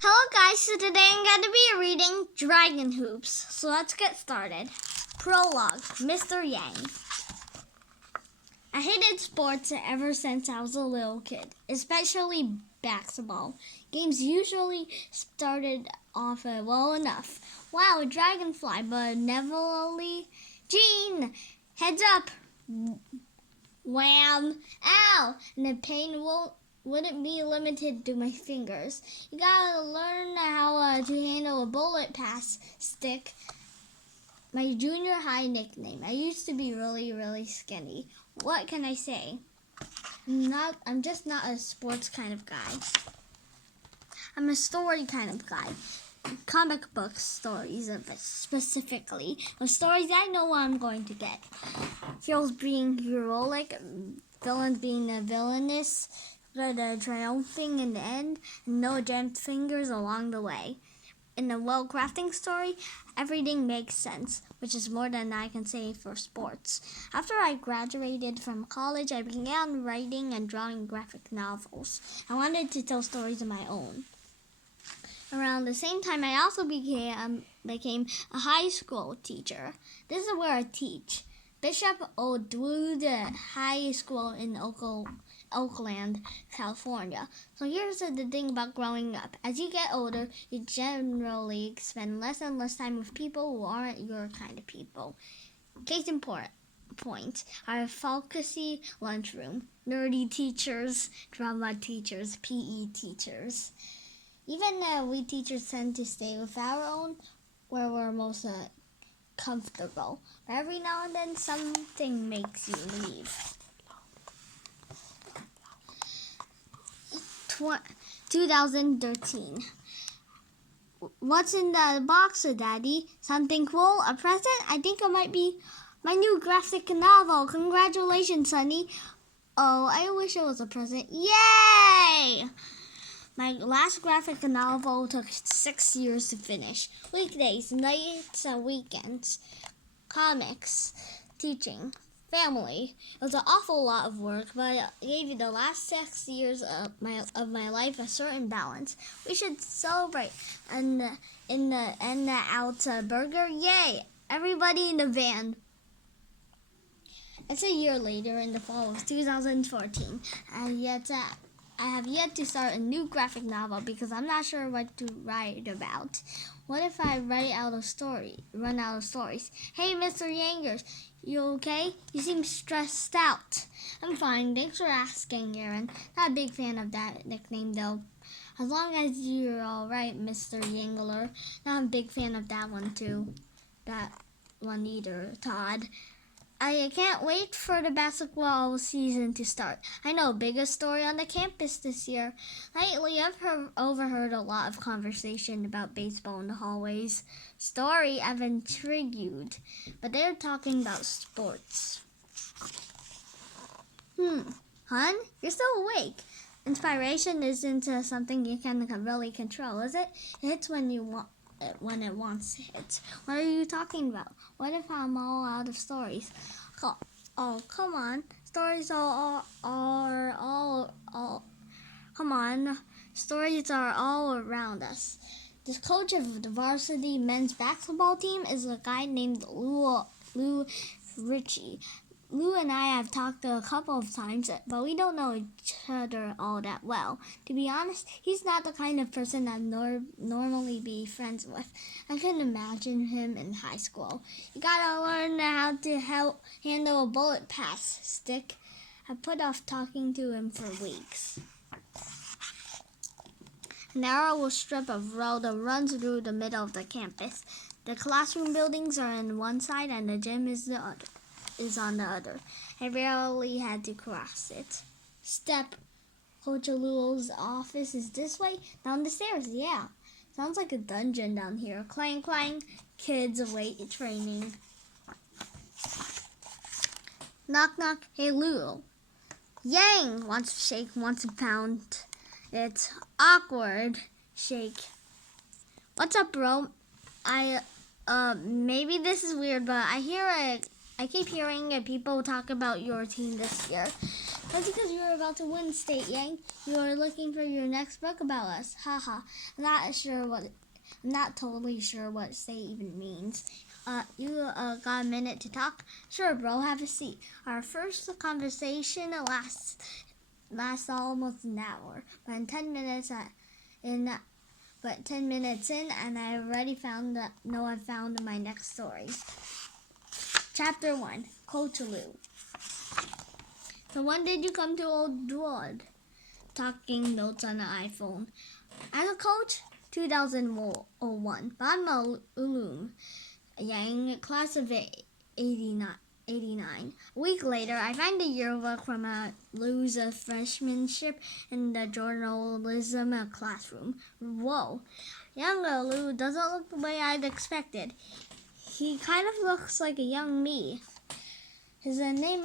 Hello guys, so today I'm going to be reading Dragon Hoops. So let's get started. Prologue, Mr. Yang. I hated sports ever since I was a little kid, especially basketball. Games usually started off well enough. Wow, a dragonfly, but inevitably, Gene, heads up. Wham, ow, and the pain wouldn't be limited to my fingers. You gotta learn how to handle a bullet pass stick. My junior high nickname. I used to be really skinny. What can I say? I'm just not a sports kind of guy. I'm a story kind of guy. Comic book stories specifically. The stories I know what I'm going to get. Heroes being heroic, villains being villainous, but triumphing in the end, and no jammed fingers along the way. In a well-crafting story, everything makes sense, which is more than I can say for sports. After I graduated from college, I began writing and drawing graphic novels. I wanted to tell stories of my own. Around the same time, I also became a high school teacher. This is where I teach. Bishop O'Dwud High School in Oakland, California. So here's the thing about growing up. As you get older, you generally spend less and less time with people who aren't your kind of people. Case in point, our faculty lunchroom, nerdy teachers, drama teachers, PE teachers. Even we teachers tend to stay with our own where we're most comfortable. But every now and then something makes you leave. 2013. What's in the box, Daddy? Something cool? A present? I think it might be my new graphic novel. Congratulations, Sonny. Oh, I wish it was a present. Yay! My last graphic novel took 6 years to finish. Weekdays, nights, and weekends. Comics, teaching, family. It was an awful lot of work, but it gave the last 6 years of my life a certain balance. We should celebrate in the out burger. Yay! Everybody in the van. It's a year later in the fall of 2014, and yet I have yet to start a new graphic novel because I'm not sure what to write about. What if I run out of stories? Hey, Mr. Yangers, you okay? You seem stressed out. I'm fine. Thanks for asking, Aaron. Not a big fan of that nickname, though. As long as you're all right, Mr. Yangler. Not a big fan of that one, too. That one either, Todd. I can't wait for the basketball season to start. I know, biggest story on the campus this year. Lately, I've overheard a lot of conversation about baseball in the hallways. Story I've intrigued, but they're talking about sports. Hun, you're still awake. Inspiration isn't something you can really control, is it? It hits when it wants to hit. What are you talking about? What if I'm all out of stories? Oh, come on. Stories are all come on. Stories are all around us. The coach of the varsity men's basketball team is a guy named Lou Ritchie. Lou and I have talked a couple of times, but we don't know each other all that well. To be honest, he's not the kind of person I'd normally be friends with. I couldn't imagine him in high school. You gotta learn how to handle a bullet pass stick. I put off talking to him for weeks. A narrow strip of road runs through the middle of the campus. The classroom buildings are on one side and the gym is on the other. I rarely had to cross it. Step. Coach Luo's office is this way? Down the stairs, yeah. Sounds like a dungeon down here. Clang, clang. Kids await training. Knock, knock. Hey, Luo. Yang wants to shake, wants to pound. It's awkward. Shake. What's up, bro? Maybe this is weird, but I keep hearing people talk about your team this year. That's because you were about to win state, Yang. You were looking for your next book about us. Haha. I'm not totally sure what state even means. You got a minute to talk? Sure, bro. Have a seat. Our first conversation lasts almost an hour, but 10 minutes in, and I already found my next story. Chapter 1. Coach Lou. So when did you come to Old Wood? Talking notes on the iPhone. As a coach, 2001. Badma Ulum. Yang, class of 89. A week later, I find a yearbook from Lou's freshmanship in the journalism classroom. Whoa. Young Lou doesn't look the way I'd expected. He kind of looks like a young me. His name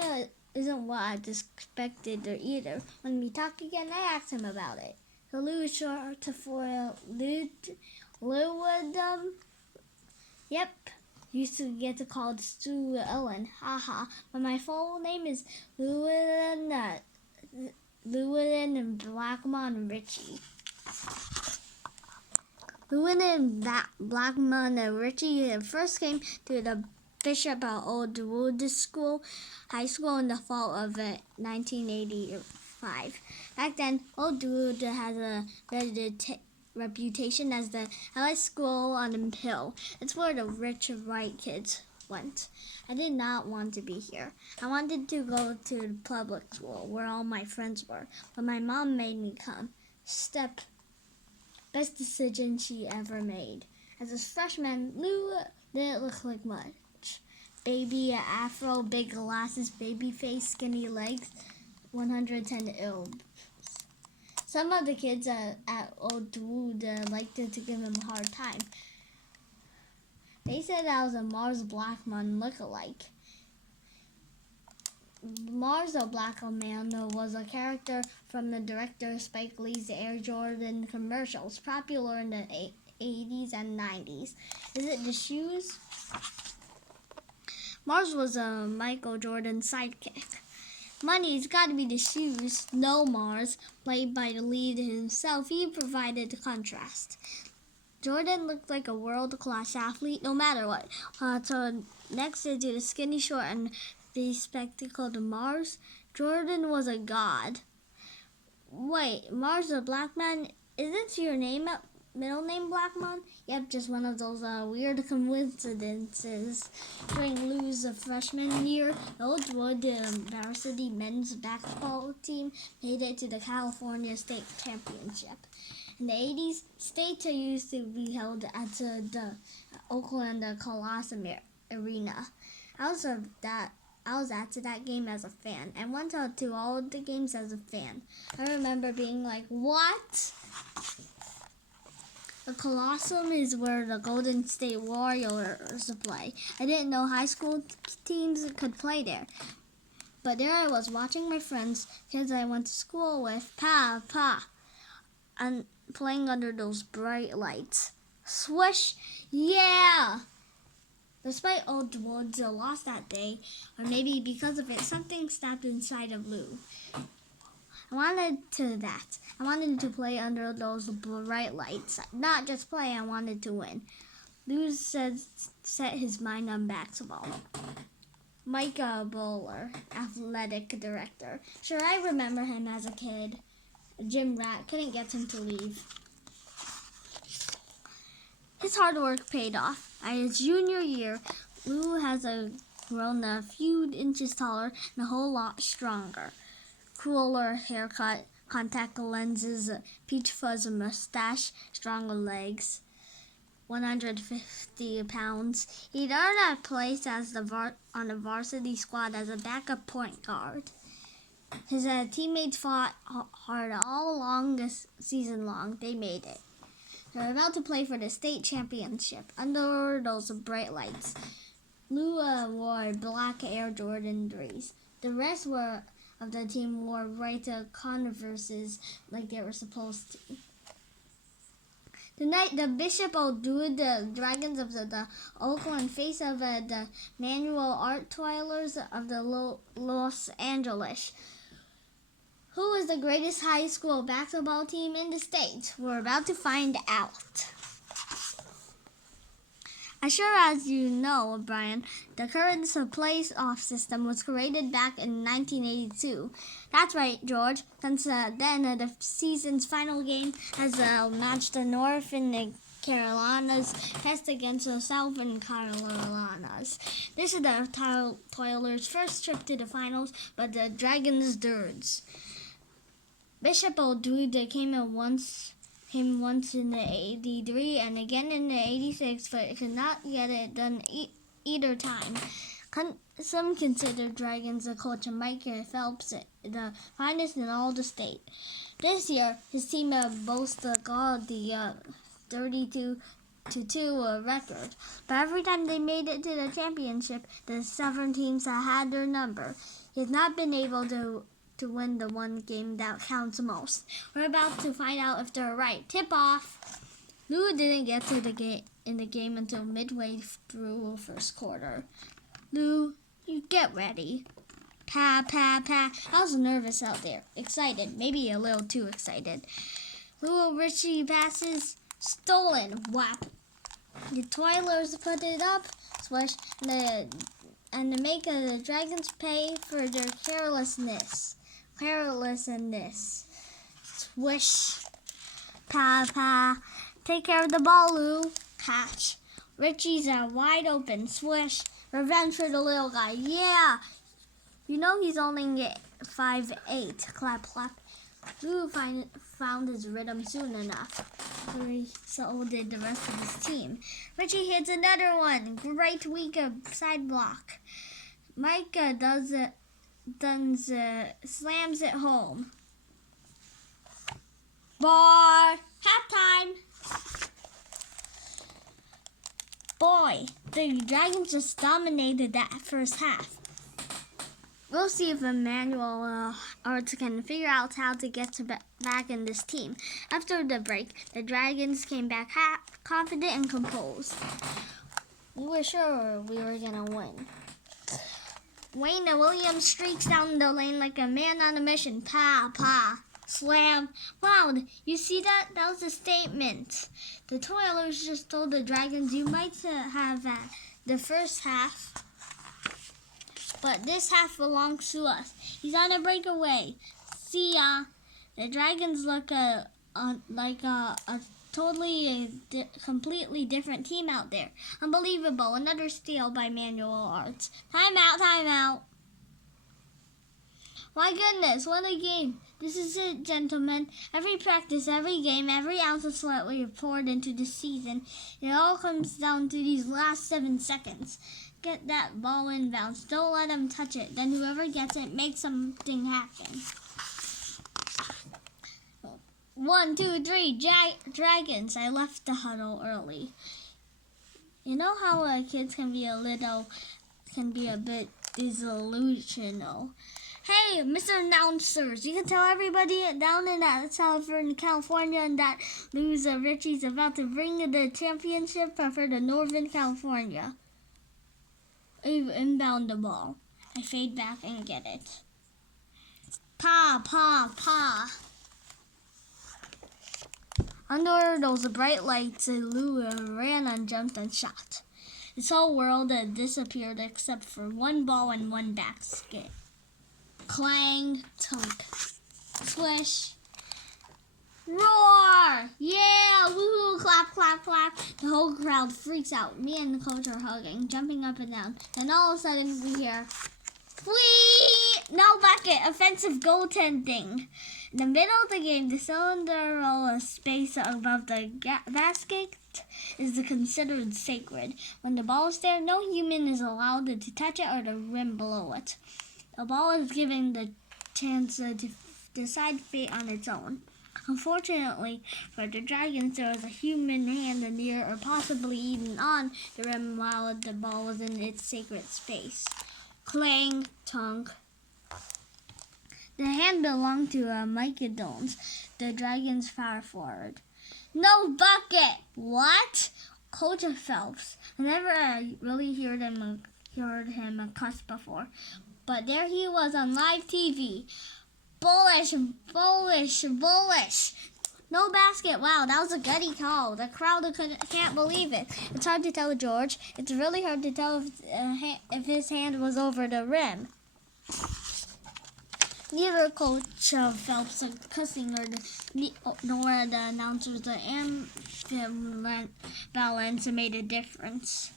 isn't what I expected either. When we talk again, I asked him about it. So Lou is short for Luen. Yep. Used to get called Stu Ellen. Haha. But my full name is Luen Blackmon Ritchie. Luen and Blackmon Ritchie first came to the Bishop Old Wood High School in the fall of 1985. Back then, Old Wood has a reputation as the high school on the hill. It's where the rich, bright kids went. I did not want to be here. I wanted to go to the public school where all my friends were, but my mom made me come. Best decision she ever made. As a freshman, Lou didn't look like much. Baby afro, big glasses, baby face, skinny legs, 110 ill. Some of the kids at Old Wood liked to give him a hard time. They said I was a Mars Blackmon lookalike. Mars Blackmon was a character from the director Spike Lee's Air Jordan commercials, popular in the 80s and 90s. Is it the shoes? Mars was a Michael Jordan sidekick. Money's got to be the shoes. No, Mars, played by the lead himself, he provided the contrast. Jordan looked like a world-class athlete no matter what. So next to the skinny short and the spectacled Mars, Jordan was a god. Wait, Mars the Blackmon, isn't your middle name Blackmon? Yep, just one of those weird coincidences. During Lou's freshman year, the Old Wood varsity men's basketball team made it to the California State Championship. In the 80s, state used to be held at the Oakland Coliseum Arena. I was at that game as a fan, and went to all of the games as a fan. I remember being like, what? The Coliseum is where the Golden State Warriors play. I didn't know high school teams could play there. But there I was watching my friends, kids I went to school with, and playing under those bright lights. Swish! Yeah! Despite Old Woods lost that day, or maybe because of it, something snapped inside of Lou. I wanted to play under those bright lights. Not just play, I wanted to win. Lou set his mind on basketball. Mike Bowler, athletic director. Sure, I remember him as a kid. A gym rat, couldn't get him to leave. His hard work paid off. At his junior year, Lou has grown a few inches taller and a whole lot stronger. Cooler haircut, contact lenses, peach fuzz mustache, stronger legs. 150 pounds. He'd earned a place as on the varsity squad as a backup point guard. His teammates fought hard all along this season long. They made it. They're about to play for the state championship under those bright lights. Lou wore black Air Jordan 3s. The rest of the team wore white Converses like they were supposed to. Tonight, the Bishop will do the Dragons of the Oakland face of the Manual Art Toilers of the Los Angeles. Who is the greatest high school basketball team in the state? We're about to find out. As sure as you know, Brian, the current playoff system was created back in 1982. That's right, George. Since then, the season's final game has matched the North and the Carolinas test against the Southern Carolinas. This is the Toilers' first trip to the finals, but the Dragons' thirds. Bishop O'Dood came once in the 83 and again in the 86, but could not get it done either time. Some consider Dragons coach Mike Phelps the finest in all the state. This year, his team boasts the 32-2 record, but every time they made it to the championship, the 7 teams had their number. He has not been able to win the one game that counts most. We're about to find out if they're right. Tip off. Lou didn't get to the game until midway through the first quarter. Lou, you get ready. Pa, pa, pa. I was nervous out there. Excited. Maybe a little too excited. Lou Richie passes. Stolen. Whap. The Toilers put it up. Swish. And to make the Dragons pay for their carelessness. Swish. Pa, pa. Take care of the ball, Lou. Catch. Richie's wide open. Swish. Revenge for the little guy. Yeah. You know he's only 5'8". Clap, clap. Lou found his rhythm soon enough. So did the rest of his team. Richie hits another one. Great week of side block. Mike slams it home. Bar. Halftime. Boy, the Dragons just dominated that first half. We'll see if Emmanuel Arts can figure out how to get back in this team. After the break, the Dragons came back confident and composed. We were sure we were going to win. Wayne Williams streaks down the lane like a man on a mission. Pa, pa, slam. Wow, you see that? That was a statement. The Toilers just told the Dragons you might have the first half, but this half belongs to us. He's on a breakaway. See ya. The Dragons look like a completely different team out there. Unbelievable. Another steal by Manual Arts. Timeout. My goodness, what a game. This is it, gentlemen. Every practice, every game, every ounce of sweat we have poured into this season, it all comes down to these last 7 seconds. Get that ball inbounds. Don't let them touch it. Then whoever gets it, makes something happen. 1, 2, 3, Dragons. I left the huddle early. You know how kids can be a bit disillusional. Hey, Mr. Announcers, you can tell everybody down in that Southern California that loser Richie's about to bring the championship for the Northern California. I inbound the ball. I fade back and get it. Pa, pa, pa. Under those bright lights, Lou ran and jumped and shot. His whole world had disappeared except for one ball and one basket. Clang, tunk, swish, roar! Yeah! Woohoo! Clap, clap, clap. The whole crowd freaks out. Me and the coach are hugging, jumping up and down. Then all of a sudden we hear, whee! No bucket! Offensive goaltending. In the middle of the game, the cylindrical space above the basket is considered sacred. When the ball is there, no human is allowed to touch it or the rim below it. The ball is given the chance to decide fate on its own. Unfortunately for the Dragons, there was a human hand near or possibly even on the rim while the ball was in its sacred space. Clang, tunk. The hand belonged to Mike Dones, the Dragons' power forward. No bucket! What? Coach Phelps. I never really heard him cuss before. But there he was on live TV. Bullish, bullish, bullish. No basket. Wow, that was a gutty call. The crowd can't believe it. It's hard to tell, George. It's really hard to tell if his hand was over the rim. Neither Coach Phelps cussing nor the announcers, the balance made a difference.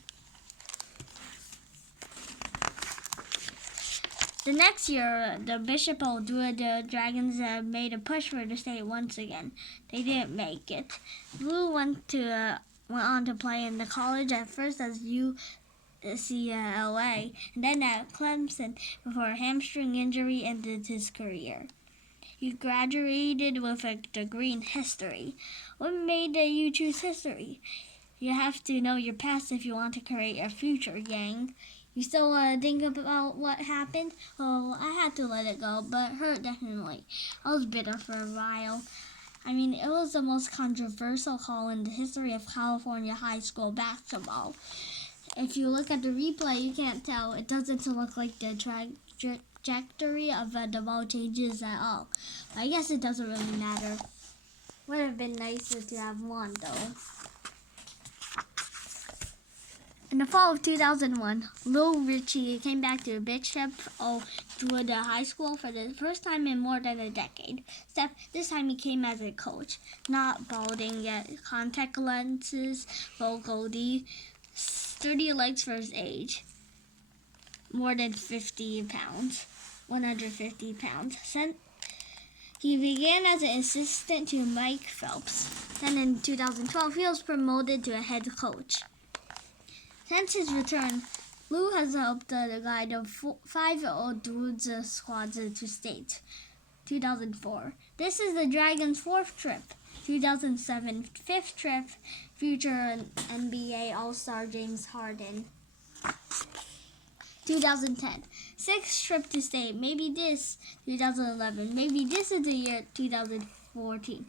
The next year, the Bishop Druid Dragons made a push for the state once again. They didn't make it. Blue went on to play in the college at first as UCLA, and then at Clemson before a hamstring injury ended his career. He graduated with a degree in history. What made you choose history? You have to know your past if you want to create a future, Yang. You still think about what happened? Oh, I had to let it go, but hurt definitely. I was bitter for a while. I mean, it was the most controversial call in the history of California high school basketball. If you look at the replay, you can't tell. It doesn't look like the trajectory of the ball changes at all. But I guess it doesn't really matter. Would have been nicer to have won, though. In the fall of 2001, Lil Richie came back to Bishop Druid High School for the first time in more than a decade. Except this time he came as a coach, not balding yet, contact lenses, full goatee, sturdy legs for his age, more than 50 pounds, 150 pounds. He began as an assistant to Mike Phelps. Then in 2012, he was promoted to a head coach. Since his return, Lou has helped guide 5 old Druids squads to state. 2004. This is the Dragons' 4th trip. 2007, 5th trip, future NBA All-Star James Harden. 2010, 6th trip to state. Maybe this. 2011. Maybe this is the year 2014.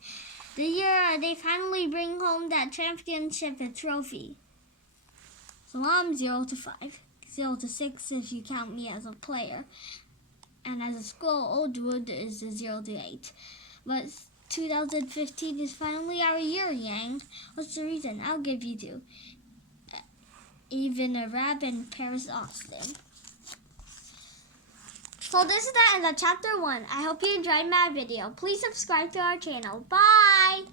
The year they finally bring home that championship trophy. So I'm 0 to 5, 0 to 6 if you count me as a player. And as a school, Old Druid is 0 to 8. But 2015 is finally our year, Yang. What's the reason? I'll give you 2. Even a Rab and Paris Austin. So this is the end of chapter 1. I hope you enjoyed my video. Please subscribe to our channel. Bye!